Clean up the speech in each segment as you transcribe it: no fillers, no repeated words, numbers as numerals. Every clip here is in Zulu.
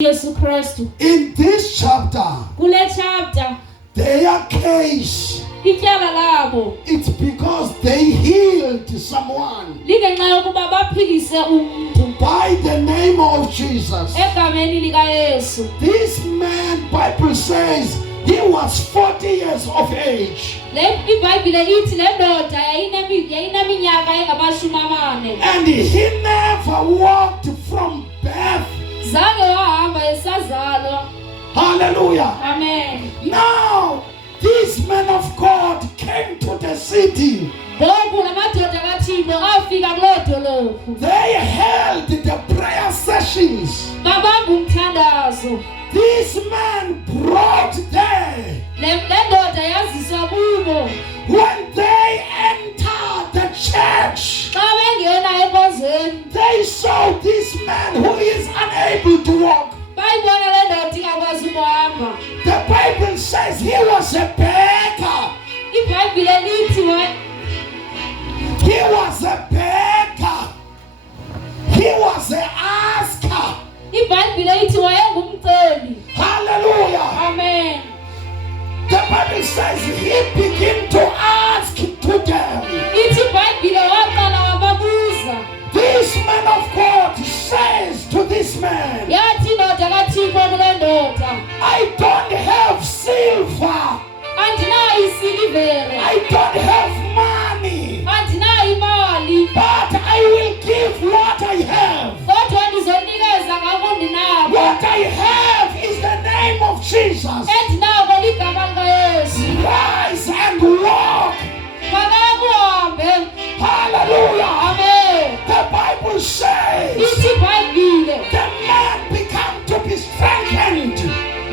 Yesu Kristu. In this chapter, kule chapter, their case, ityala labo, it's because they healed someone lingenxa yokuba baphilise umuntu by the name of Jesus. egameni lika Yesu. This man, Bible says, he was 40 years of age. iBhayibhile ithi le ndoda yayineminyaka engama40. And he never walked from birth. Zange wahamba esazalwa. Hallelujah. Amen. Now, this man of God came to the city. Ngoku lamadoda kaThixo afika kuloo dolophu. They held the prayer sessions. Babamba umthandazo. This man brought there. Le ndoda yaziswa kubo. When they entered the church, Xa bengena enkonzweni, they saw this man who is unable to walk. bayibona le ndoda ingakwazi ukuhamba. The Bible says he was a beggar. iBhayibhile lithi He was a beggar. He was an asker. iBhayibhile ithi wayengumceli. Hallelujah. Amen. The Bible says he began to ask to them. Ithi iBhayibhile waqala wababuza. This man of God says to this man, Yathi indoda kaThixo kule ndoda, I don't have silver. andinayo isilivere, I don't have money. andinayo imali, But I will give what I have. kodwa ndizonikeza ngako ndinako. What I have is the name of Jesus. Endinako ligama lika Yesu. Rise and walk. Makakuhambe. Hallelujah. Amen. The Bible says Ithi iBhayibhile the man began to be strengthened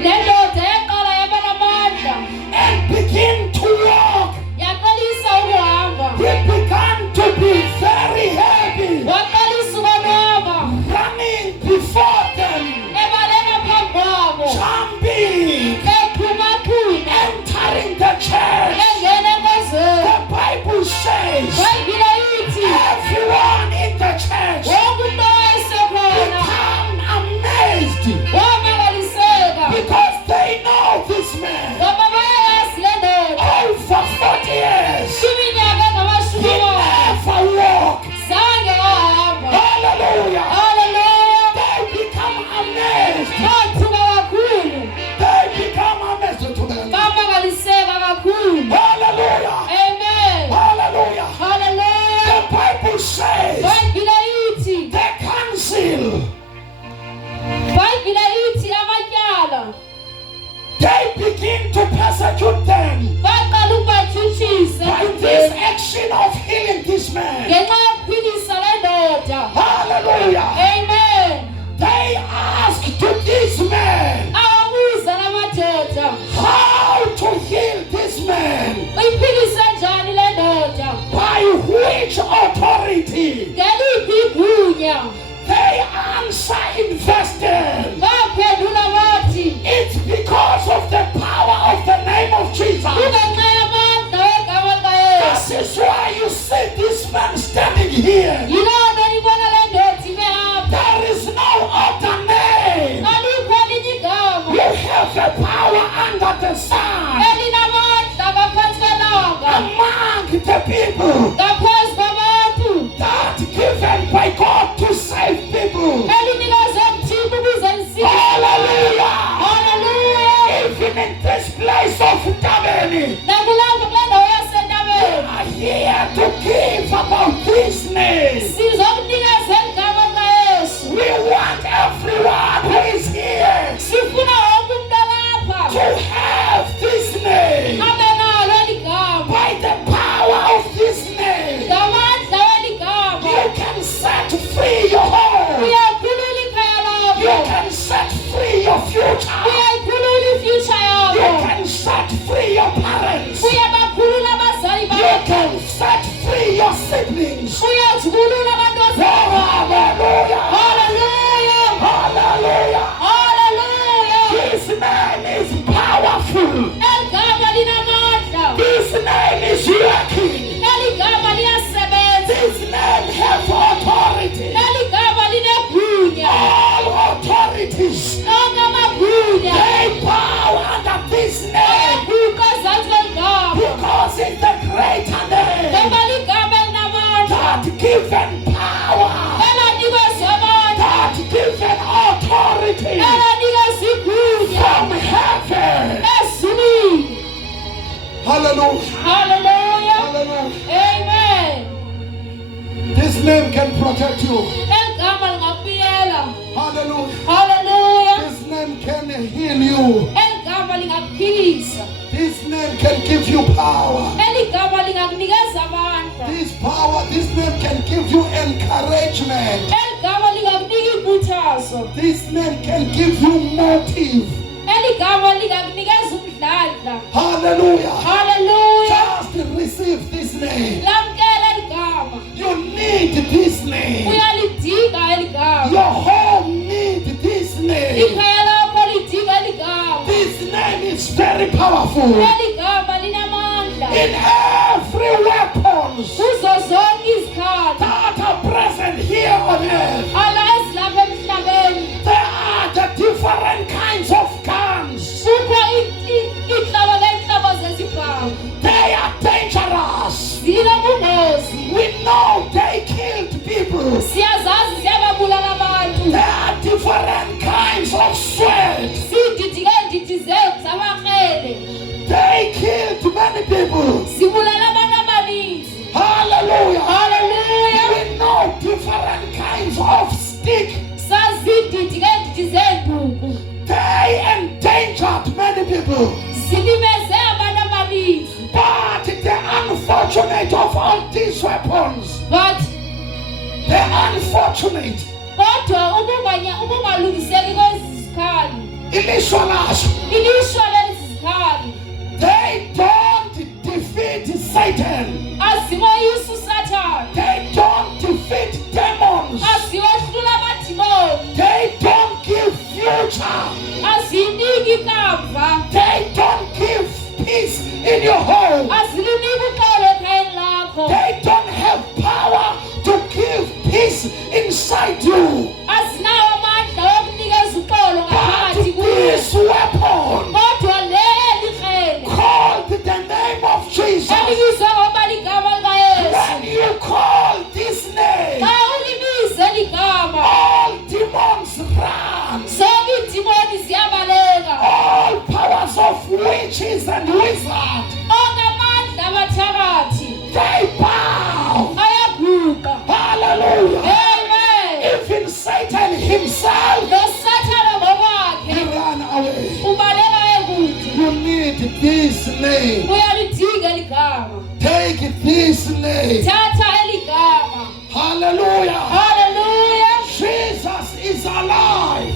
le ndoda yaqala yaba namandla, and begin to walk. yaqalisa ukuhamba, He began to be very happy, waqalisa ukonwaba, running before them, ebaleka phambi kwabo, jumping, ephumaphuma, entering the church. engena enkonzweni. The Bible says iBhayibhile ithi everyone in the church wonke umuntu owayesekhona become amazed wamangaliseka, because they know this man ngoba bayayazi le ndoda over 40 years. iminyaka He engama40 never walked. zange wahamba. Hallelujah. Haleluya. They become amazed. Bathuka kakhulu, They become amazed to them. bamangaliseka kakhulu. Hallelujah. Amen. Hallelujah. Haleluya. The Bible says iBhayibhile ithi, the council, iBhayibhile ithi amatyala they begin to persecute them baqala ukubathutshisa by this action of healing this man. ngenxa yokuphilisa le ndoda. Hallelujah. Amen. They asked to this man Awabuza la madoda, how to heal this man. uyiphilise njani le ndoda, By which authority? ngeliphi igunya? They answer invested. Baphendula bathi, It's because of the power of the name of Jesus. kungenxa yamandla wegama lika Yesu. This is why you see this man standing here. Yiloo nto nibona le ndoda ime apha. There is no other name. Alikho elinye igama You have a power under the sun elinamandla ngaphantsi kwelanga, among the people ngaphezu kwabantu, that given by God to save people. elinikezwe nguThixo ukuze lisindise. Hallelujah. Haleluya. Even in this place of Tabeni, Nakulapho kule ndawo yasentabeni are here to give about this name. sizokunikeza igama lika Yesu. We want everyone who is here Sifuna wonke umuntu alapha to have this name. abe nalo eli gama. By the power of this name, Ngamandla weli gama you can set free your home. uyayikhulula ikhaya You lakho, can set free your future. uyayikhulula ifuture You yakho, can set free your parents. uyabakhulula abazali You bakho, can set free your siblings. uyazikhulula abantwazakho. Hallelujah. Haleluya. Hallelujah. Haleluya. His name is powerful. Eli gama linamandla, His name is working. eli gama liyasebenza, His name has authority. eli gama linegunya. All authorities All They bow under this name because it's the greater name. God given power, God given authority from heaven. Hallelujah. Hallelujah. Hallelujah. Amen. This name can protect you. Hallelujah. Hallelujah. This name can heal you. This name can give you power. This name can give you encouragement. This name can give you motive. Hallelujah. Hallelujah. Just receive this name. You need this name. Your home needs this name. This name is very powerful. In every weapons that are present here on earth, there are the different kinds of guns. They are dangerous. We know they killed people. There are different kinds of swords. They killed many people. Hallelujah. Hallelujah. We know different kinds of stick. They endangered many people. But the unfortunate of all these weapons, the unfortunate, they don't defeat Satan. They don't defeat demons. They don't give future. They don't give peace in your home. They don't have power to give peace inside you. But this weapon called the name of Jesus. When you call this name, all demons run. All powers of witches and wizards, they bow. Hallelujah. Amen. Even Satan himself, he ran away. You need this name. Take this name. Hallelujah. Hallelujah. Jesus is alive.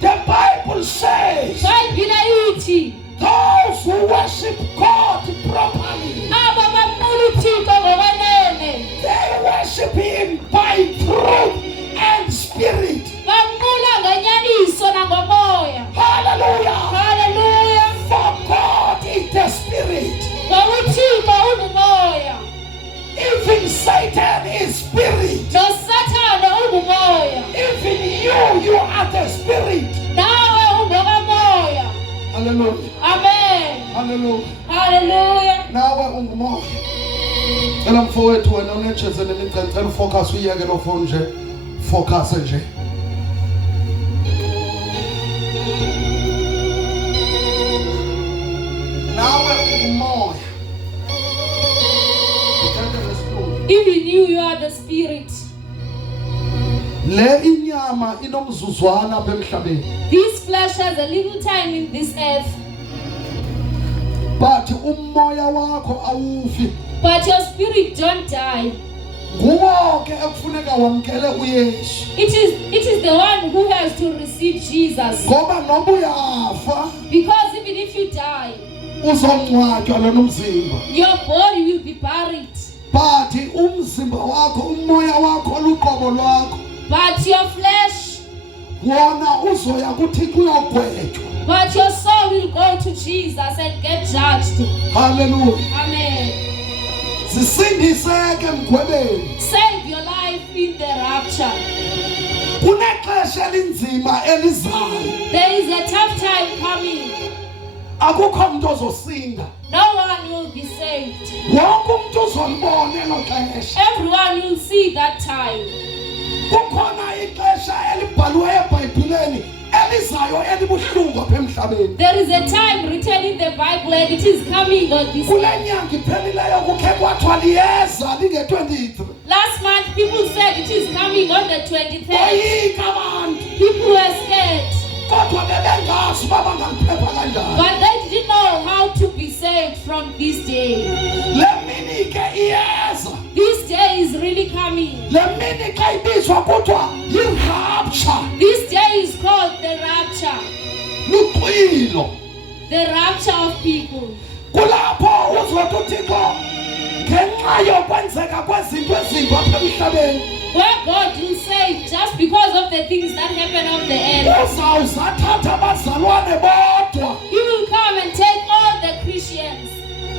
The Bible says those who worship God properly, they worship Him by truth and spirit. Hallelujah. Hallelujah. For God is the spirit. Even Satan is spirit. Even you are the spirit. Hallelujah. Amen. Hallelujah. Hallelujah. Nawe ungumoya. Cela mfowethu wena unetsheze nemicela focus uyeke lo phone nje. Focus nje. Nawe ungumoya. Even you are the spirit. Le inyama inomzuzwana apha emhlabeni. This flesh has a little time in this earth. But umoya wakho awufi. But your spirit don't die. Nguwo ke ekufuneka wamkele uYesu. It is the one who has to receive Jesus. Ngoba noma uyafa, Because even if you die, uzongcwatywa lo nomzimba. your body will be buried. But umzimba wakho, umoya wakho, oluqobo lwakho, But your flesh, wona uzoya kuThixo uyogwetywa. but your soul will go to Jesus and get judged. Hallelujah. Amen. Sisindiseke emgwebeni. Save your life in the rapture. Kunexesha elinzima elizayo. There is a tough time coming. Akukho umuntu ozosinda. No one will be saved. Wonke umuntu uzolibona elo xesha. Everyone will see that time. Kukhona ixesha elibhalwe eBhayibhelini elizayo elibuhlungu apha emhlabeni. There is a time written in the Bible and it is coming on this Kule day. nyanga iphelileyo kukhe kwathiwa liyeza linge-23. Last month people said it is coming on the 23rd. Boyika abantu. People were scared. Kodwa bebengazi uba bangaliphepha kanjani. But they didn't know how to be saved from this day. Le mini ke iyeza. This day is really coming. Le mini xa ibizwa kuthiwa yi-rapture. This day is called the rapture. Luxwilo. The rapture of people. Kulapho uzothi uThixo ngenxa yokwenzeka kwezinto ezimbi apha emhlabeni. Where God will say, just because of the things that happen on the earth, Uzawuzathatha abazalwane bodwa. He will come and take all the Christians.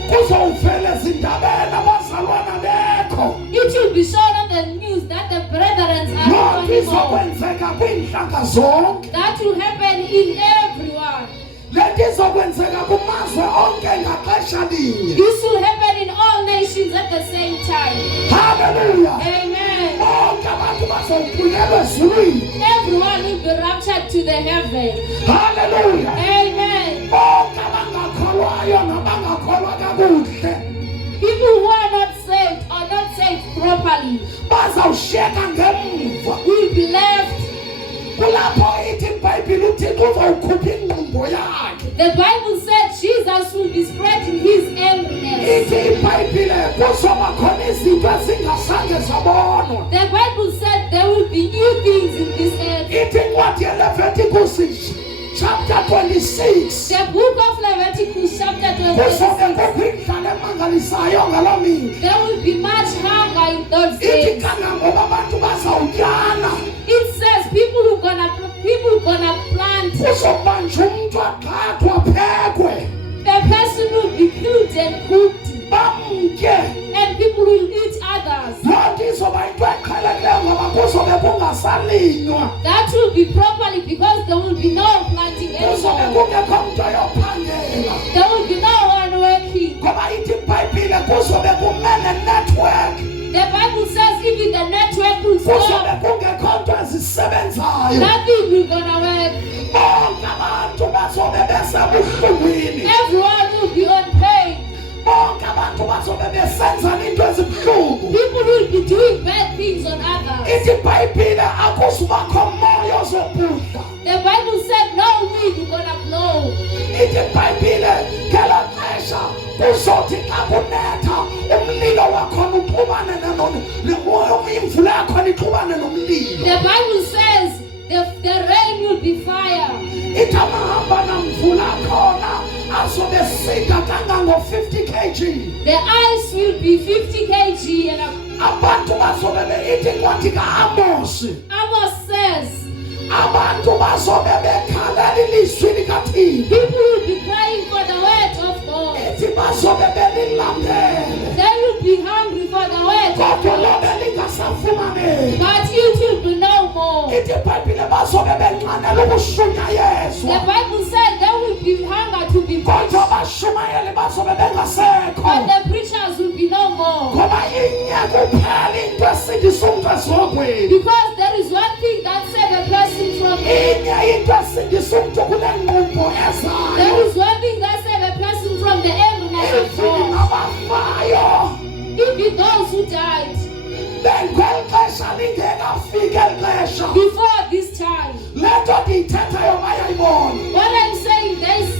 Kuzowuvela ezindabeni abazalwane bekho. It will be shown on the news that the brethren are Lonke not anymore. izokwenzeka kwiintlanga zonke. That will happen in everyone. Lento izokwenzeka kumazwe onke ngaxesha linye. This will happen in all nations at the same time. Hallelujah. Amen. Bonke abantu bazawuphunyelwa ezulwini. Everyone will be raptured to the heaven. Hallelujah. Amen. Bonke abangakholwayo nabangakholwa kakuhle People who are not saved or not saved properly bazawushiyeka ngemva. will be left. Kulapho ithi iBhayibhile uThixo uzawukhupha ingqumbo yakhe. The Bible said Jesus will be spreading his angriness. Ithi iBhayibhile kuzoba khona izinto ezingazange zabonwa. The Bible said there will be new things in this earth. Ithi incwadi yeLeviticus chapter 26. The book of Leviticus chapter Kuzobe 26. kukho indlala emangalisayo ngaloo mini. There will be much hunger in those Ithi days. kangangoba abantu bazawutyana. It says people gonna plant. Kuzobanjwa umuntu agxathwe aphekwe. The person will be killed and cooked, Bamtye. and people will eat others. Loo nto izoba yinto eqhelekileyo ngoba kuzobe kungasalinywa. That will be properly because there will be no planting Kuzobe anymore. kungekho mntu oyophangela. There will be no one working. Ngoba ithi iBhayibhile kuzobe kumele network. The Bible says even the network will Kuzobe stop. kungekho nto ezisebenzayo. Nothing will gonna work. Bonke abantu bazobe besebuhlungwini. Everyone will be on pain. Bonke abantu bazobe besenza into ezibuhlungu. People will be doing bad things on others. Ithi iBhayibhile akuzubakho moya ozobhudla. The Bible said no wind will gonna blow. Ithi iBhayibhile ngelo xesha kuzothi xa kunetha umlilo wakhona uxubane imvula yakhona ixubane nomlilo. The Bible says the rain will be fire. Ithi amahamba namvula akhona azobe sida kangango-50 kg. The ice will be 50 kg and Abantu bazobe ithi incwadi ka-Amosi. Amos says Abantu bazobe bekhalela ilizwi likaThixo. people will be crying for the word of God. Ithi bazobe belilandele. They will be hungry for the word of Kodwa God. lobe lingasafumaneki. But it will be no more. Ithi iBhayibhile bazobe benqanela The ukushunyayezwa. Bible said there will be hunger to be Kodwa preached. abashumayeli bazobe bengasekho. But the preachers will be no more. Ngoba inye kuphela into esindisa umntu esogweni. Because there is one thing that saves a person from Inye into esindisa umntu kule nqumbo ezayo. there is one thing that saves a person from the angriness of Even God. abafayo. Even those who died Bengeli xesha lingekafiki eli xesha. before this time. Le nto ndiyithethayo bayayibona. What I'm saying, they see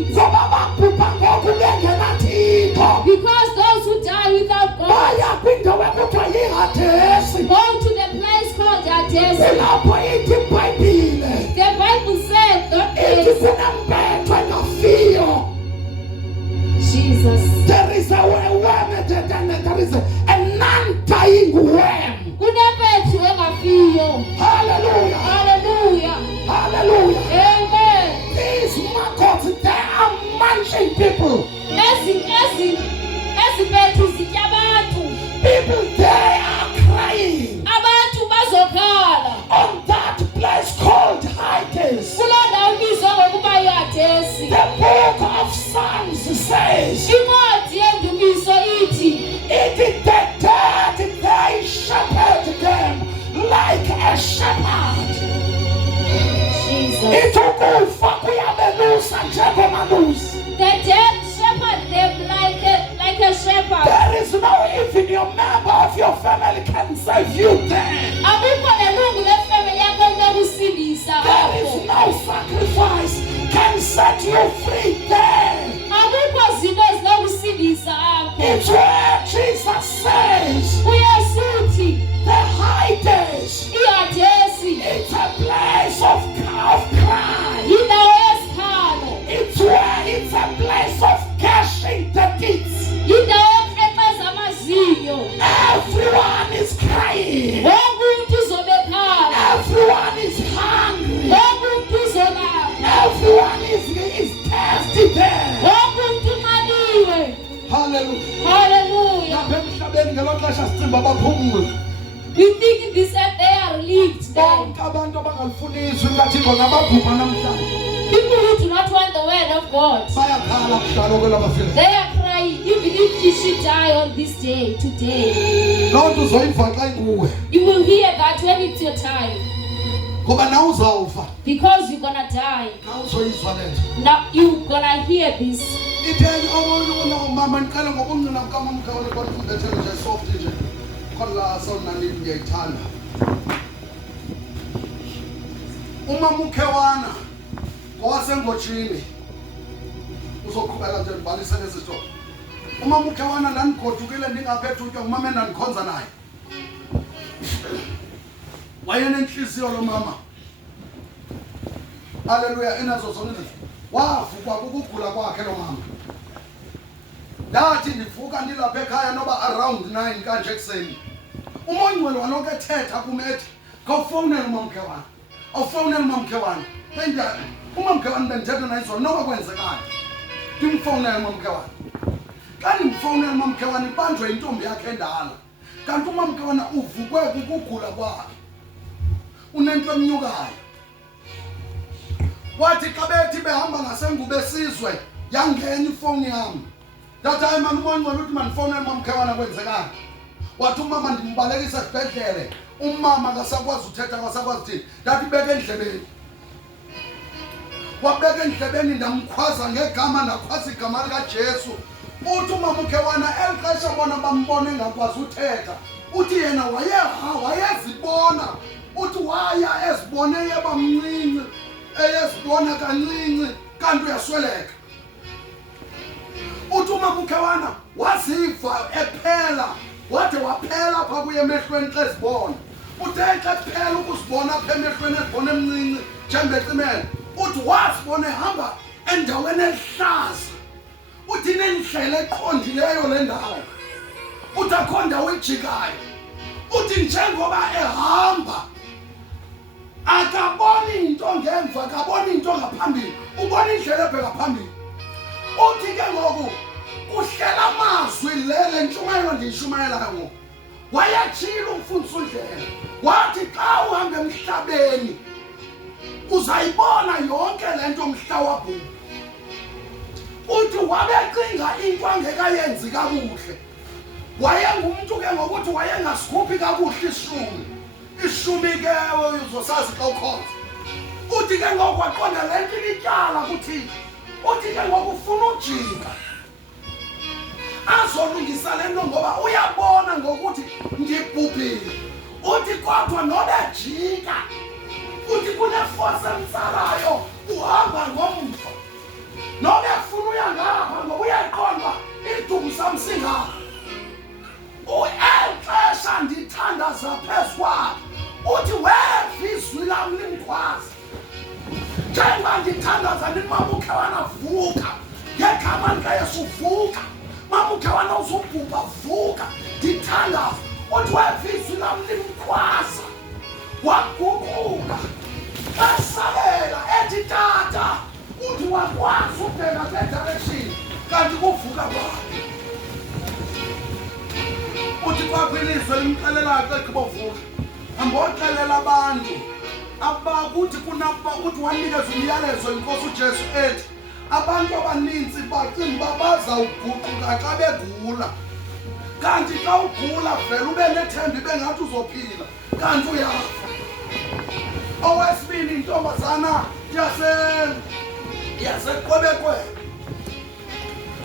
it. Ngoba babhubha ngoku bengenaThixo. Because those who die without God Baya kwindawo ekuthiwa yiHadesi. go to the place called Hades. Kulapho ithi iBhayibhile. The Bible said that Ithi is kunembetho engafiyo. Jesus. There is a worm, there is a non-dying worm. Kunembethu engafiyo. Hallelujah. Hallelujah. Hallelujah. Amen. These maggots, they are munching people. Ezibethu zitya abantu. People, they are crying Abantu bazokhala. on Jesus. Itukufa kuyabelusa njengomalusi. The dead shepherd them like a shepherd. There is no even your member of your family can save you there. Akukho nelungu lefamily yakho elokusindisa. There is no sacrifice can set you free there. Akukho zinto ezinokusindisa apho. It's where Jesus says Uyasithi the Hades. iHadesi It's a place of cry. yindawo yesikhalo. It's a place of cashing the deeds. Yindawo yokuqeqeza amazinyo. Everyone is crying. Wonke umuntu uzobe ekhala. Everyone is hungry. Wonke umuntu uzolamba. Everyone is thirsty there. Wonke umuntu unxaniwe. Hallelujah. Hallelujah. Lapha emhlabeni ngelo xesha sicimba baphumule. We think this earth they are relieved there. Bonke abantu abangalifuni izwi likaThixo nababhubha namhlanje. People who do not want the word of God, Bayakhala kuhlalo kwelabafile. they are crying. Even if you should die on this day, today, Loo nto uzoyiva xa inguwe. you will hear that when it's your time. Ngoba nawe uzawufa. Because you're gonna die. Nawe uzoyizwa le nto. Now you're gonna hear this. Itheni omunye umama niqala ngokumncina kukamamkhe kodwa umbethele nje soft nje. Khona sawunani ngiyayithanda. Umamukhewana ngowasengotshini. Uzoqhubeka nje ndibalise lezi zinto. Umamukhewana ndandigodukile ndingaphethe utya umama endandikhonza naye. Wayenenhliziyo lo mama. Haleluya, enazo zonke izinto. Wavukwa ukugula kwakhe lo mama. Ndathi ndivuka ndilapha ekhaya noba around 9 kanje ekseni. Umonyolo walonke ethetha kumethi, "Khawufonele umamkhewana. Awufonele umamkhewana." Benjani? Umamkhewana bendithetha naye izolo noba kwenzekani. Ndimfonele umamkhewana. Xa ndimfonele umamkhewana ibanjwe intombi yakhe endala. Kanti umamkhewana uvukwe kukugula kwakhe. Unento emnyukayo. Wathi xa bethi behamba ngasengubo esizwe yangena ifoni yami. Ndathi hayi mani umonyolo uthi mandifonele umamkhewana kwenzekani. Wathi umama ndimbalekisa esibhedlele. Umama akasakwazi uthetha akasakwazi thini. Ndathi beke endlebeni. Wabeka endlebeni ndamkhwaza ngegama ndakhwaza igama likaJesu. Uthi umamkhewana elixesha bona bambone ngakwazi uthetha. Uthi yena wayezibona. Uthi waya ezibone yabamncinci. Eyezibona kancinci kanti uyasweleka. Uthi umamkhewana waziva ephela. Wade waphela apha kuye emehlweni xa ezibona. Uthe xa ephela ukuzibona apha emehlweni ezibona emncinci njengecimela. Uthi wazibona ehamba endaweni ehlaza. Uthi nendlela eqondileyo le ndawo. Uthi akho ndawo ejikayo. Uthi njengoba ehamba akaboni into ngemva, akaboni into ngaphambili. Ubona indlela ebheka phambili. Uthi ke ngoku kuhlela amazwi lele ntshumayelo ndiyishumayelayo. Wayatshila umfundisi uNdlela. Wathi xa uhamba emhlabeni uzayibona yonke lento mhla wabhubha. Uthi wabecinga into angekayenzi kakuhle. Wayengumuntu ke ngokuthi wayengasikhuphi kakuhle ishumi. Ishumi ke uzosazi xa ukhonza. Uthi ke ngoku waqonda lento lityala kuthini. Uthi ke ngoku ufuna ujika. Azolungisa lento ngoba uyabona ngokuthi ngibhubhile. Uthi kodwa nobejika. Uthi kuneforce emsalayo uhamba ngomva. Nobe ufuna uya ngapha ngoba uyaqonda idumo sami singapha. Elixesha ndithandaza phezu kwakhe. Uthi weva izwi lami limkhwaza. Njengoba ndithandaza ndithi mamukhewana vuka. Ngegama likaYesu vuka. Mamukhewana uzobhubha vuka. Ndithandaza. Uthi weva izwi lami limkhwaza. Waguquka. Esabela ethi tata. Uthi wakwazi ukubheka kule direction kanti kuvuka kwakhe. Uthi kwakwilizwe limxelelayo xa egqibovuka. Amboxelela abantu abakuthi kunaba uthi wanikeza umyalezo inkosi uJesu ethi abantu abaninzi bacinga uba bazawuguquka xa begula. Kanti xa ugula vele ube nethemba ibe ngathi uzophila kanti uyafa. Owesibili intombazana yaseKwebekwe.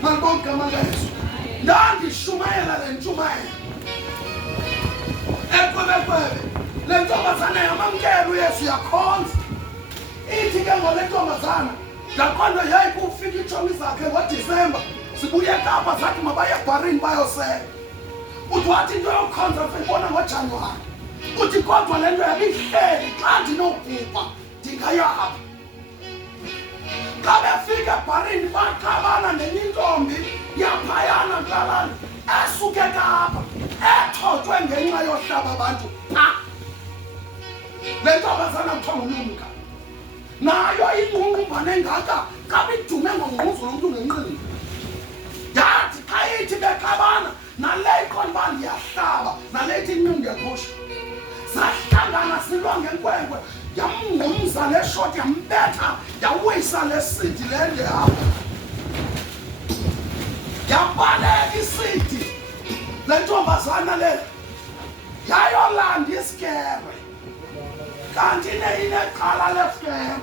Malibonke amanga Yesu. Ndandishumayela le ntshumayelo. eKwebekwe. Le ntombazana yamamkela uYesu yakhonza. Ithi ke ngole ntombazana yaqonda yayikufika iitshomi zakhe ngoDisemba. Sibuye eKapa zathi mabaye eBharini bayosela. Uthi wathi into yokukhonza siyibona ngoJanuwari. Uthi kodwa le nto yabihleli xa ndinobhubha ndingayapha. Xa befika eBharini baxabana nenye intombi yaphayana nqalana esuke eKapa ethothwe ngenxa yohlaba abantu pha. Le ntombazana kuthiwa nguLumka. Nayo ingqungqumbane engaka xa bidume ngongquzu lomntu ngenqindi. Yathi xa ithi bexabana nale iqonda uba ndiyahlaba nale ithi inqindi ndiyakhusha. Sahlangana silwa ngenkwenkwe yamngqumza le shoti yambetha yawisa le sidi lende apha. Yabaleka isidi le ntombazana le yayolanda isikere kanti ineqhala lesikere.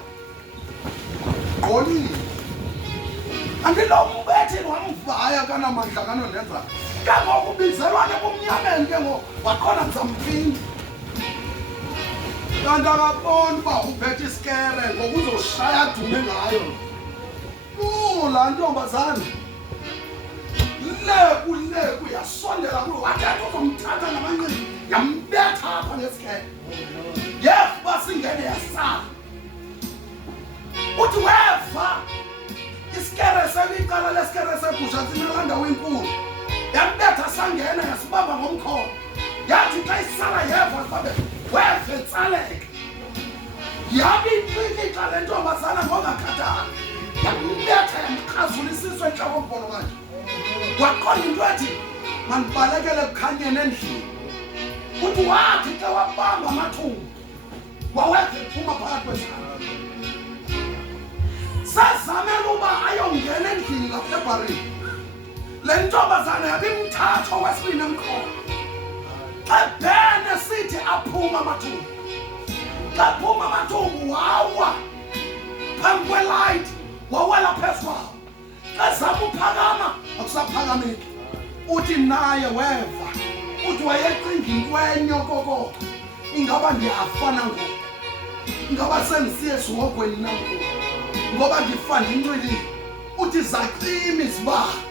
Qolile andilombetheni wamvaya kanamandla kanondenza ke ngoku bizelwane kumnyameni ke ngoku waqona ndizamphinde. Kanti akaboni uba uphethe isikere ngoku uzoshaya adume ngayo. Laa ntombazana leku yasondela kulo wathetha uzomthatha ngamanqindi yambetha apha ngesikere. Yefu uba singene yasala. Uthi weva isikere seliqala lesikere segusha sinala ndawo enkulu. Yambetha sangena yasibamba ngomkhono. Yathi xa isala yeva sibabe weva etsaleka. Yabintlika le ntombazana ngongakhathali. Yambetha yamkhazula isisu entloko mbono wakhe. Waqonda into ethi mandibalekele kukhanyeni endlini. Uthi wathi xa wabamba amathumbu waweva ephuma phakathi kwesana. Sazamela uba ayongena endlini lapha eBharini. Le ntombazana yabimthatha owesibini emkhona. Xa bhene sithi aphuma amathumbu. Xa phuma amathumbu wawa phambi kwelayithi wawela phezu kwawo. Xa zama uphakama akusaphakameki. Uthi naye weva. Uthi wayecinga inkwenyo kokoko. Ingaba ndiyafa nangoku. Ingaba sendisiye esihogweni nangoku. Ngoba ndifa ndincwilile. Uthi zacima izibane.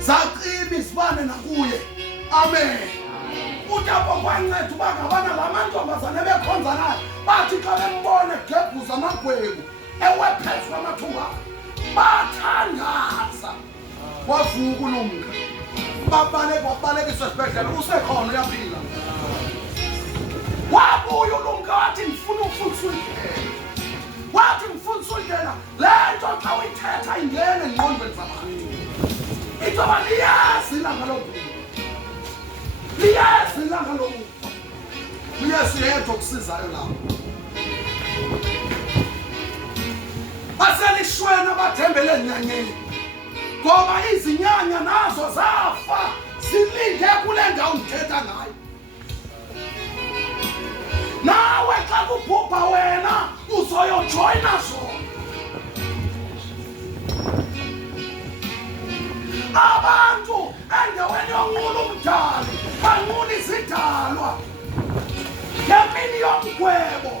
Zacima izibane nakuye. Amen. Uthi apho kwanceda uba ngabana la mantombazane bekhonza naye bathi xa bembona egebhuza amagwebu ewephezu kwamathumbu akhe bathandaza. Wavuka uLumka. Wabalekiswa esibhedlela usekhona uyaphila. Wabuya uLumka wathi ndifuna ukufundisa indlela. Wathi ngifundisa indlela le nto xa uyithetha ingene engqondweni zabantu. Into yoba liyazi ilanga lokufa. Liyazi ilanga lokufa. uYesu yedwa okusizayo lapho. Baselishwena bathembele ezinyanyeni. Ngoba izinyanya nazo zafa zilinde kule ndawo ndithetha ngayo. Nawe xa kubhubha wena uzoyojoyina zona. Abantu endaweni yonqula umdali banqula izidalwa. Ngemini yomgwebo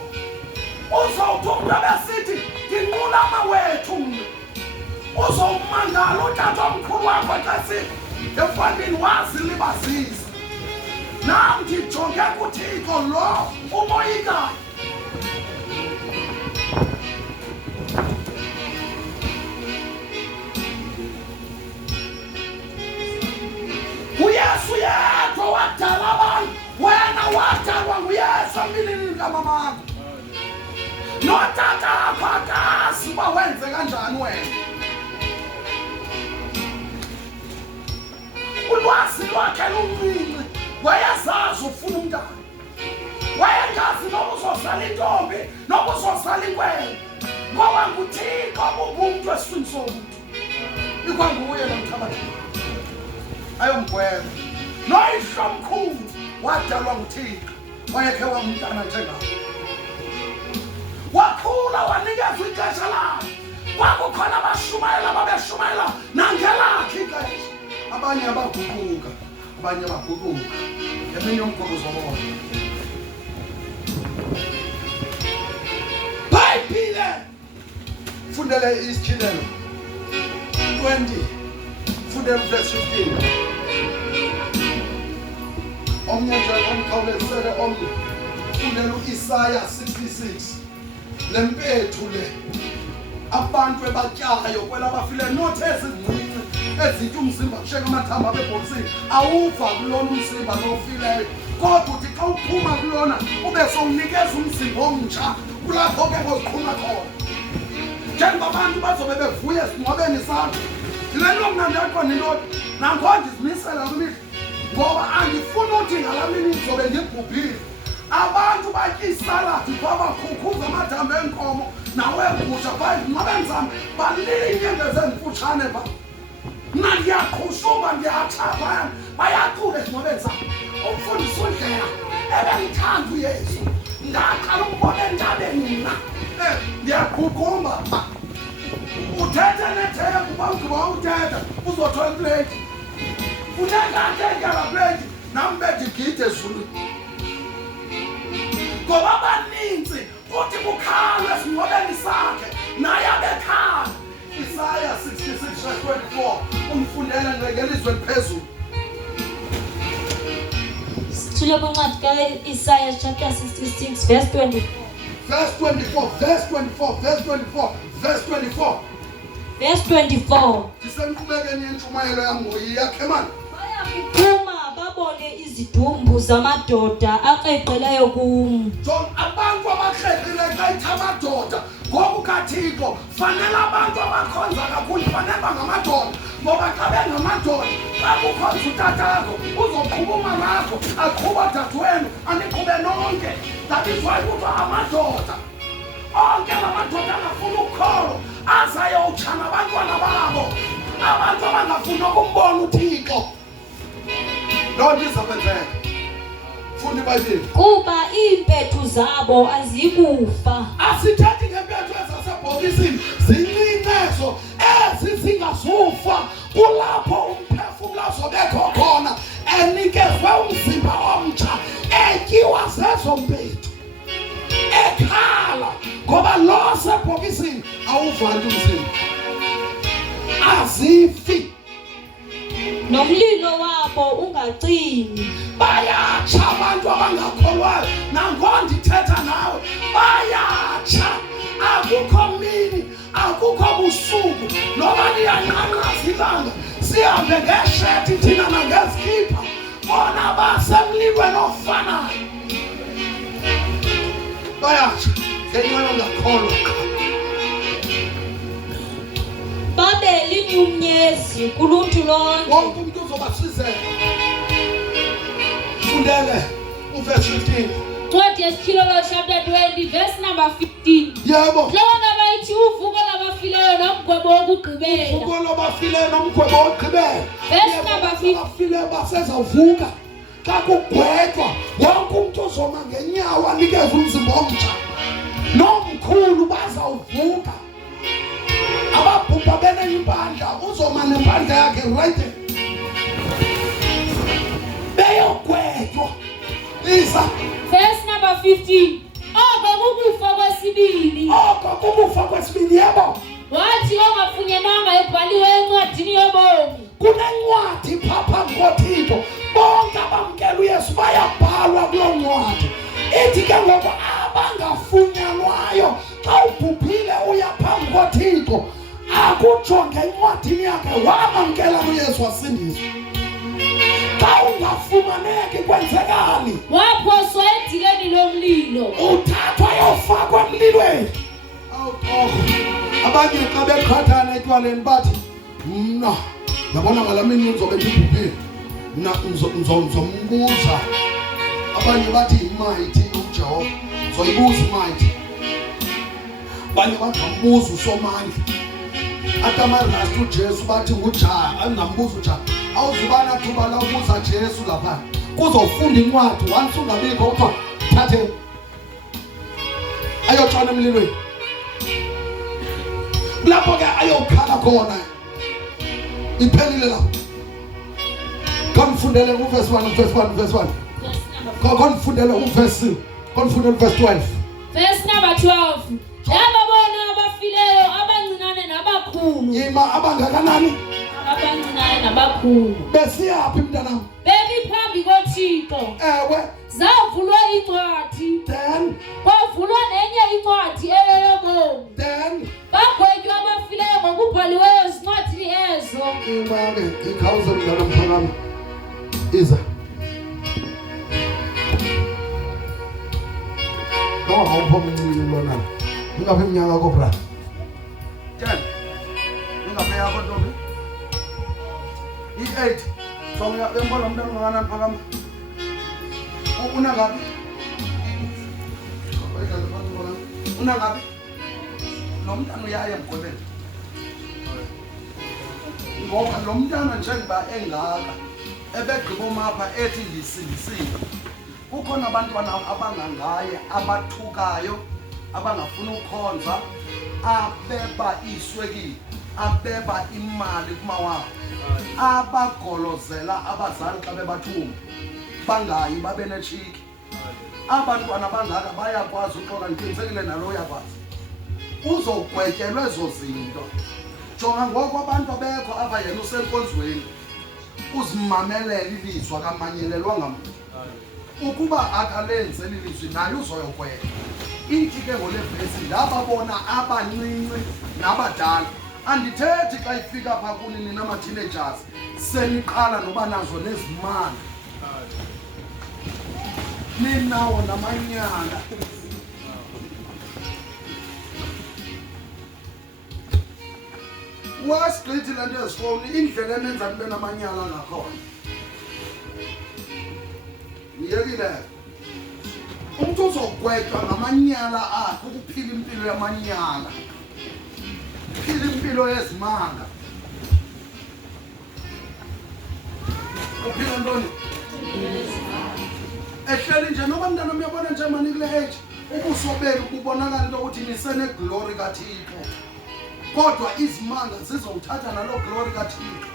uzawuthi umntu abesithi ndinqula amawethu mna. Uzowumangala utata omkhulu wakho xa sithi efandini wazilibazisa. Nam ndijonge kuThixo lo umoyikayo. uYesu yedwa wadala abantu. Wena wadalwa nguYesu embilini kamamakho. Notata apho akazi uba wenze kanjani wena. Ulwazi lwakhe luncinci. Wayezazi ufuna umntana. Wayengazi noba uzozala intombi noba uzozala inkwenkwe. Ngoba nguThixo abumba umntu esiswini somuntu. Ikwanguye lo mthabathini. Ayomgweba. Noyihlo omkhulu wadalwa nguThixo. Wayekhe wamntana njengawe. uyesu ixesha lakhe kwakukhona abashumayela babeshumayela nangelakhe ixesha abanye abaguquka eminye umgqubuzo wona Bhayibhile fundele isikhilelo 20 fundele verse 15 omnye njalo omkhawulezele omnye fundele uIsaya 66 lempethu le abantu ebatyayo kwelabafile not ezincinci ezithi umzimba kusheka amathamba abebhokisini awuva kulona umzimba nofileyo kodwa uthi xa uphuma kulona ube sowunikeza umzimba omtsha kulapho ke koziqhuma khona njengoba abantu bazobe bevuye esingcwabeni sakho yile nto mna ndiyaqonda intoni nango ndizimisela kwimihla ngoba andifuni uthi ngalamini ndizobe ndibhubhile abantu batya isaladi kwabakhukhuza amadambe enkomo nawegusha ezingcwabeni zam balile iinyanga ezimfutshane ba mna ndiyaqhushumba ndiyatshaba bayaqula ezingcwabeni zam umfundisi uNdlela ebengithanda uyesu ndaqala umbona entabeni mna ndiyaqhuqhumba uthethe nethemba bawugqiba uthetha uzothola ipleti funeka athengela pleti nam bedigide ezulwini ngoba abaninzi kuthi kukhalwe esingcwabeni sakhe naye abekhala Isaya 66:24 umfundela ngelizwi eliphezulu Sithule kwincwadi kaIsaya chapter 66 verse 24 verse 24 Ndisenqubekeni yentshumayelo yam ngoyiyakhe mani bayakuphuma babone izidumbu zamadoda aqeqeleyo kum John abantu abakreqileyo xa ithi amadoda ngoku kaThixo fanele abantu abakhonza kakhulu fanele bangamadoda ngoba xa bengamadoda xa kukhonza utatakho uzoqhuba umamakho aqhuba dadewenu aniqhube nonke that is why kuthiwa amadoda onke lamadoda angafuni ukukholo azayotshana abantwana babo abantu abangafuni ukumbona uThixo loo nto izakwenzeka fundi iBhayibhile kuba iimpethu zabo azikufa asithethi ngempethu ezasebhokisini zincincezo ezi zingazufa kulapho umphefumlo azobekho khona enikezwe umzimba omtsha etyiwa zezo mpethu ekhala ngoba lo sebhokisini awuvali umzimba azifi nomlilo wabo ungacimi bayatsha abantu abangakholwayo nangoku ndithetha nawe bayatsha akukho mini akukho busuku noba liyanqanqaza ilanga sihambe ngesheti thina nangezikhipha bona basemlilweni ofanayo bayatsha ngenxa yongakholwa babe linyumnyezi kuluntu lonke wonke umuntu uzobasizela fundele uverse 15 Ncwadi yesikhilelo chapter 20 verse number 15 yebo lona bayithi uvuko labafileyo nomgwebo wokugqibela uvuko labafileyo nomgwebo wokugqibela verse number 15 abafileyo basezawuvuka xa kugwetywa wonke umuntu uzoma ngenyawo anikeze umzimba omtsha nomkhulu bazawuvuka ababhubha benempandla uzoma nempandla yakhe right there beyogwetywa isa verse number 15 oko kukufa kwesibili yebo wathi ongafunyenanga ebhaliwe encwadini yobomi kunencwadi phapha ngoThixo bonke abamkela uYesu bayabhalwa kuloo ncwadi ithi ke ngoba abangafunyanwayo xa ubhubhile uya phambi koThixo akujonge encwadini yakhe wamamkela uYesu wasindiswa xa ungafumaneki kwenzekani waphoswa edileni lomlilo uthathwa yofakwa emlilweni abanye xa beqhathana etywaleni bathi mna yabona ngalamini ngizobe ndibhubhile mna ngizombuza abanye bathi imighty uJehova zoyibuza imighty abanye bathi ambuza uSomandla atamarasta uJesu bathi nguJaha angambuza uJaha awuzubana thuba la ubuza Jesu lapha kuzofunda incwadi once ungabikho kuthiwa thathe ayotshana emlilweni lapho ke ayokhala khona iphelile lapho. Konfundele uverse 1 verse 1 verse 1. Konfundele uverse 12. Verse number 12. Yababona abafileyo abancinane nabakhulu. Yima abangakanani? Abancinane nabakhulu. Besiyaphi mntanami? Bemi phambi koThixo. Ewe. Zavulwa incwadi. Then. Kwavulwa nenye incwadi eyobomi. Then. Bagwetywa abafileyo ngokubhaliweyo ezincwadini ezo. Imake ikhawuze mntana mphakama. Iza. Awupho umncili lona. Ingaphi iminyaka ko bra? 10. Ingaphi yakho ntombi? I8. Songa bembona umntana ngana mphakama. Una ngapi? Una ngapi? Lo mntana uyaye emgqobeni. Ngoba lo mntana njengoba engaka ebegqiba umapha ethi ndisindisile. Kukhona abantwana abangangaye abathukayo abangafuna ukukhonza abeba iswekile abeba imali kumawabo abagolozela abazali xa bebathuma bangayi babe nechiki. Abantwana bangaka bayakwazi uxoka ngiqinisekile nalo uyakwazi uzogwetyelwa ezo zinto. Jonga ngoko abantu abekho apha yena usenkonzweni uzimamelela ilizwi akamanyelelwa ngamuntu. Ukuba akalenze lilizwi naye uzoyogwetya. Ithi ke ngole vesi ndababona abancinci nabadala. Andithethi xa ifika pha kuni nina ama-teenagers seniqala noba nazo nezimanga. Ninawo namanyala. Wasigqithi le nto ezifowuni indlela enenza nibe namanyala ngakhona. Niyekile. Umuntu uzogwetwa ngamanyala akhe ukuphila impilo yamanyala. Phila impilo yezimanga. Uphila ntoni? Ehleli nje noba mntana uyabona nje mani kule age ubuso benu kubonakala into ukuthi nisene glory kaThixo. Kodwa izimanga zizowuthatha nalo glory kaThixo.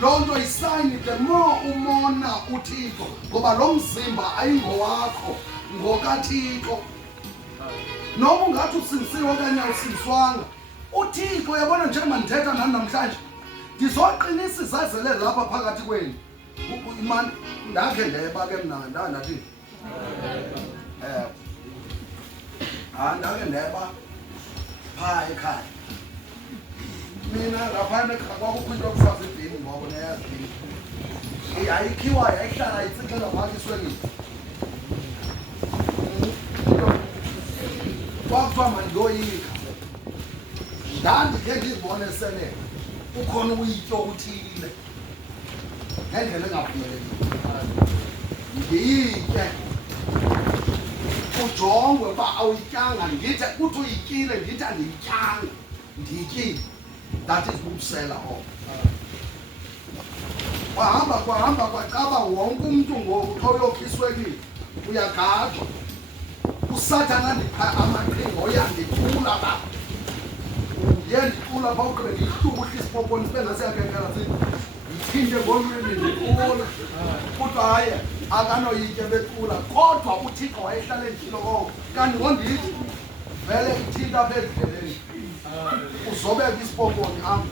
Lonto isayini the more umona uThixo ngoba lo mzimba ayingowakho ngokaThixo. Noma ungathi usinsiwe okanye awusinswanga uThixo uyabona njengoba ndithetha nani namhlanje ndizoqinisa izazele lapha phakathi kwenu. Imani ndakhe ndeba ke mna ndathi ndakhe ndeba pha ekhaya. Mina laphana kwakukho into yokufaka ibhini ngoba neyazi ibhini yayikhiwa yayihlala itsixela phakathi iswekile. Kwakuthiwa mandiyoyikha ndandikhe ndizibone sele ukhona uyityo uthile ngendlela engaphumeleliyo. Ndiyitye ujongwe uba awuyityanga ndithi kuthi uyityile ndithi andiyityanga ndiyityile. That is bubusela oko. Kwahamba kwaqaba wonke umuntu ngoku xa uyokha iswekile uyagadwa. Usathana andipha amaqhinga oyandicula ba. Ndicula pha ugqibe ndihlubuhle isipoponi sibe ngasiyakekela sithi ndiphinde ngolwimi ndicula. Kodwa hayi akanoyitye becula kodwa uThixo wayehlala endlini koko. Kanti ngondithi vele ithinta apha ezindleleni. Uzobeka isipoponi am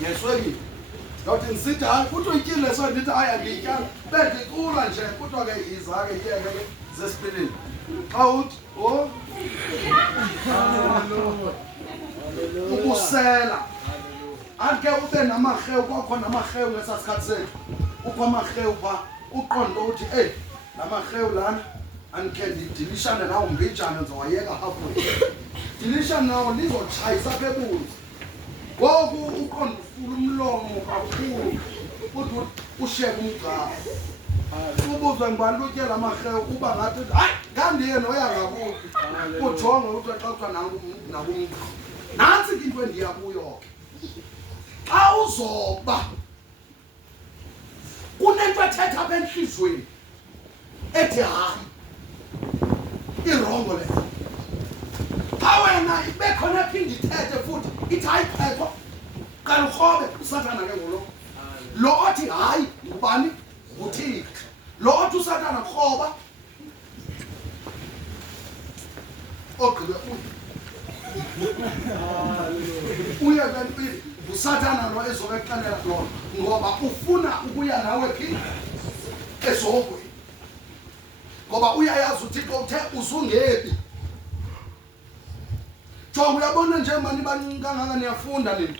ngeswekile. Ndawuthi ndisithi hayi kuthi uyityile so ndithi hayi andiyityanga bendicula nje kuthiwa ke iza ke yeke ke zesipilini. Xa uthi ukusela ake ube namarhewu kwakhona amarhewu ngesasikhathi sethu. Kukho amarhewu pha uqondo uthi lamarhewu lana andikhe ndidilishane nawo mbijana ndizowayeka halfway. Dilishane nawo lizotshayisa apha ebuzi. Ngoku uqondo ufula umlomo kakhulu kuthi ushiyeke umgqabi. Ubuzwe ngibani utyela amarhewu uba ngathi hayi ngandiye noya ngakuphi. Ujonge uthi xa kuthiwa nakumntu. Nantsi ke into endiya kuyo ke. Xa uzoba kunento ethetha apha entliziyweni ethi hayi irongo le yona bekhona phinde ithethe futhi ithi hayi phethwa kalukhobe usathana ke ngulo lo othi hayi ngubani uThixo lo othi usathana khoba ogqibe uye bempili usathana lo ezokexelela lona ngoba ufuna ukuya nawe phi ezogwe ngoba uyayazi uThixo uthe uzungebi jonga uyabona nje manje bancikanga niyafunda nini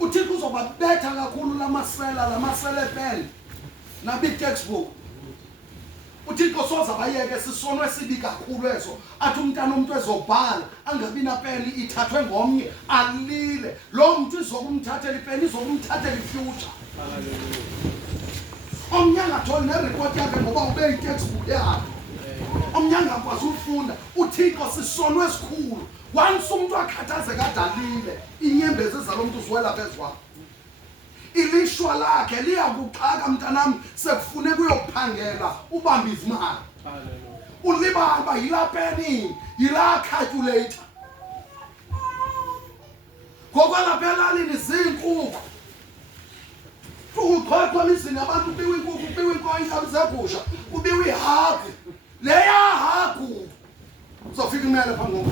uThixo uzobabetha kakhulu lamasela pen na big textbook uThixo soza bayeke sisonwe sibi kakhulu eso athi umntana umuntu ezobhala angabi na pen ithathwe ngomnye alile lo muntu izokumthathela ipen izokumthathela ifuture omnyanga tholi nereport yakhe ngoba ube i-textbook yakhe omnyanga akwazi ukufunda uThixo sisonwe esikhulu once umuntu akhathazeka adalile inyembezi zalomuntu ziwela phezulu ilishwa lakhe liyakuxaka mntanami sekufune kuyokuphangela ubamba izimali ulibamba yila peni yila calculator ngokwalapha elalini zinkukhu uqhoqwa emizini abantu ubiwe inkukhu ubiwe inkomo inkabi zegusha ubiwe ihagu leya hagu uzofika imele phambi komuntu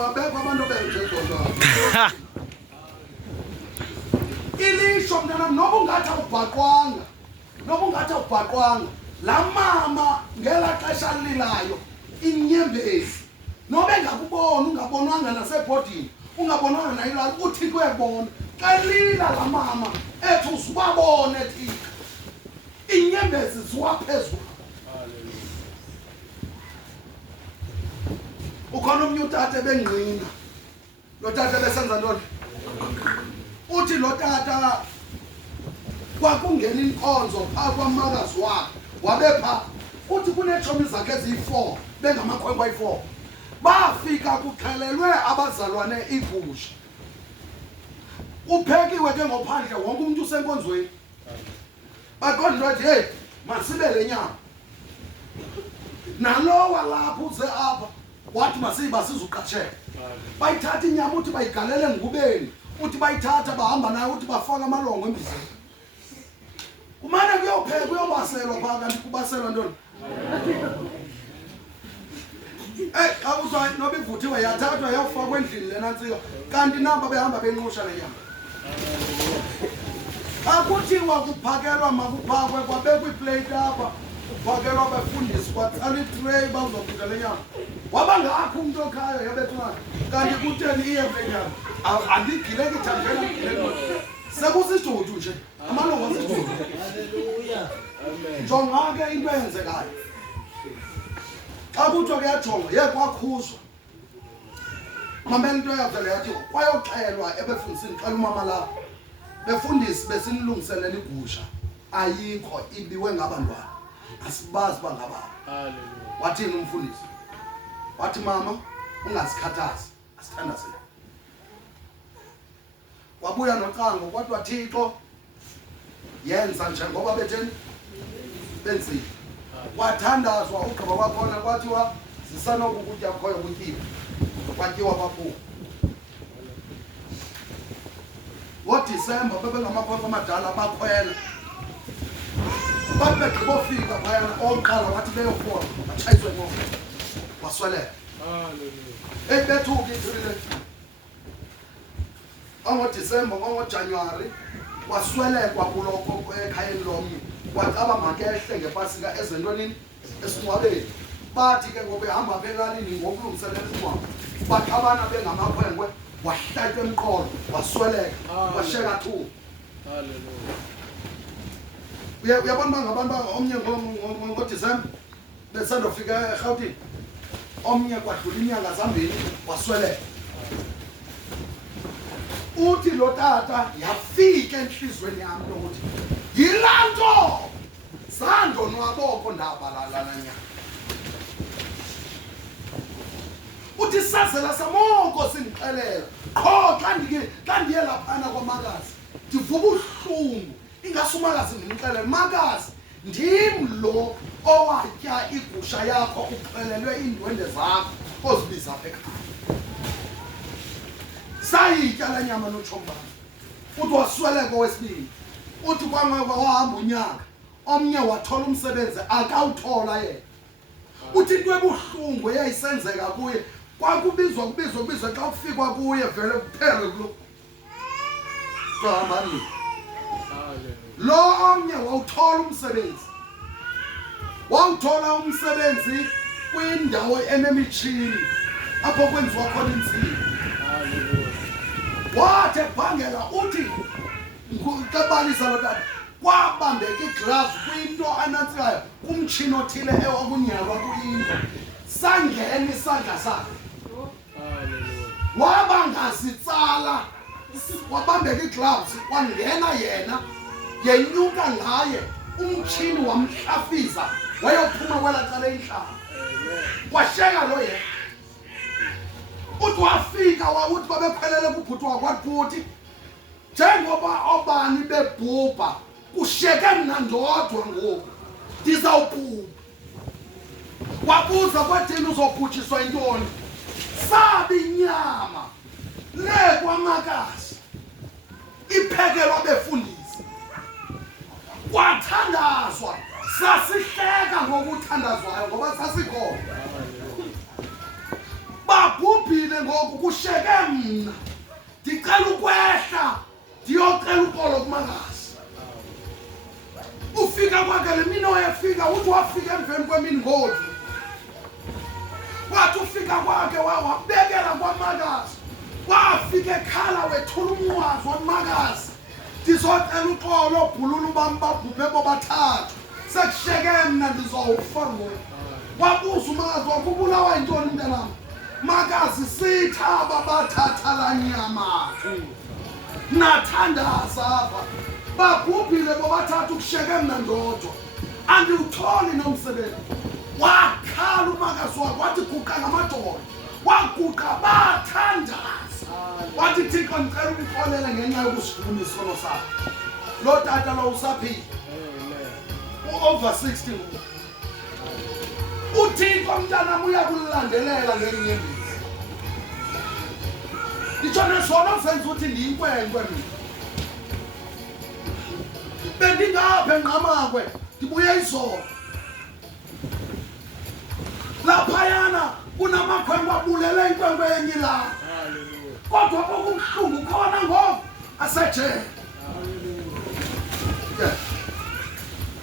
wabekwa abantu benjekodwa ilisho mntanami noba ungathi awubhaqwanga la mama ngela xesha lilayo inyembezi noba engakubona ungabonwanga nasebhodini ungabonwanga nayilali uThixo uyabona kalila la mama ethi usibabone Thixo inyembezi ziwaphezulu ukhona umnye utata ebengqina lo tata besenza ntoni uthi lo tata kwakungena inkonzo phaa kwamakazi wakhe wabepha uthi kuneetshomi zakhe eziyi-4 bengamakhwenkwe ayi-4 bafika kuxhelelwe abazalwane igusha uphekiwe ke ngophandle wonke umuntu usenkonzweni baqonda ukuthi hey masibele nyama nalowa lapho uze apha wathi masiba sizuqashela bayithatha inyama uthi bayigalele ngubeni uthi bayithatha bahamba nayo uthi bafaka amalongo embizeni kumane kuyopheka kuyobaselwa phaa kanti kubaselwa ntoni xa kuthiwa noba ivuthiwe yathathwa yawufakwa endlini lena ntsika kanti namba behamba benqusha lenyama akuthiwa kuphakelwa makuphakwe kwabekwa iplate apha kuphakelwa abafundisi kwatsala itray bazophuka le nyama waba ngakho umuntu okhayo yabethwana kanti kutheni iye kule nyama andigileki thandela sekusisidudu nje amalungu asidudu jonga ke into eyenzekayo xa kuthiwa kuyajonga ye kwakhuzwa mamela into yavele yathi kwayoxelwa ebefundisini xela umama lapho befundisi besinilungiselela igusha ayikho ibiwe ngabantwana asibazi bangababa wathini umfundisi wathi mama ungasikhathazi asithandazele wabuya noqango kodwa Thixo yenza njengoba betheni benzile wathandazwa ugqiba kwakhona kwathiwa zisanoku ukutya khoyo kutyiwa kwatyiwa kwaphuma ngoDisemba bebengamakhwenkwe amadala bakhwela bathi begqibofika phayana oqala wathi beyofola batshayiswe ngoku wasweleka ebethuka ithile ngoDisemba ngoJanuwari waswelekwa kuloko ekhayeni lomnye wacaba makehle ngepasika ezentwenini esingcwabeni bathi ke ngoku behamba belalini ngokulungiselela isingcwabo baxabana bengamakhwenkwe wahlatywa emqolo wasweleka washeka thu uyabona bangabantu omnye ngoDisemba besandofika eRhawutini omnye kwadlula inyanga zambini wasweleka uthi lo tata yafika enhlizweni yami ukuthi yilaa nto zandonwaboko ndabalalanya uthi sazela samoko sindixelela qho xa ndiye laphana kwamakazi ndivuka ubuhlungu ingase umakazi ndimxelele makazi ndim lo owatya igusha yakho uxhelelwe iindwendwe zakho ozibiza apha ekhaya. Sayitya la nyama notshombana. Uthi wasweleka owesibini. Uthi kwangoko wahamba unyaka. Omnye wathola umsebenzi akawuthola yena. Uthi into ebuhlungu eyayisenzeka kuye kwakubizwa xa kufikwa kuye vele kuphele kulo. Hambani. Lo omnye wawuthola umsebenzi. Wawuthola umsebenzi kwindawo enemitshini apho kwenziwa khona intsimbi. Wathi ebhangela uthi ngebalisa lo tata kwabambeka iglavu kwinto anatsikayo kumtshini othile ewakunyalwa kuyinto sangena isandla sakhe. Wabangazitsala wabambeka iglavu kwangena yena yenyuka ngaye umtshini wamhlafiza wayophuma kwela cala enhlaba. Washeka lo yena. Uthi wafika wawuthi babephelele kubhuti wakwathi njengoba obani bebhubha kusheke mna ndodwa ngoku ndizawubhubha. Wabuza kwathini uzobhutshiswa intoni? Sabi inyama lekwamakazi iphekelwa befundisi. Kwathandazwa sasihleka ngokuthandazwayo ngoba sasikhona. Babhubhile ngoku kusheke mna ndicela ukwehla ndiyocela upolo kumakazi. Ufika kwakhe le mini oyefika uthi wafika emveni kwemini ngoku. Wathi ufika kwakhe wabekela kwamakazi. Wafika ekhala wethula umnqwazi wamakazi. Ndizocela upolo obhulula ubam babhubhe bobathathu. Sekusheke mna ndizowufa ngoku. Wabuza umakazi wakhe ubulawa yintoni mntanam? Makazi sithaba bathatha la nyama. Nathandaza apha. Babhubhile bobathathu kusheke mna ndodwa. Andiwutholi nomsebenzi. Wakhala umakazi wakhe wathi guqa ngamadolo. Waguqa bathandaza. Wathi Thixo ndicela ukuxolela ngenxa yokusivuna isono sakho. Lo tata lo usaphila. Over 60 ngoku. Uthixo mntanam uyakulandelela ngenyembezi. Nditsho nesona senza uthi ndiyinkwenkwe mina. Bendingapha enqamakwe ndibuye izolo. Laphayana kunamakhwenkwe abulele inkwenkwe yenye la. Kodwa okubuhlungu khona ngoku asejele.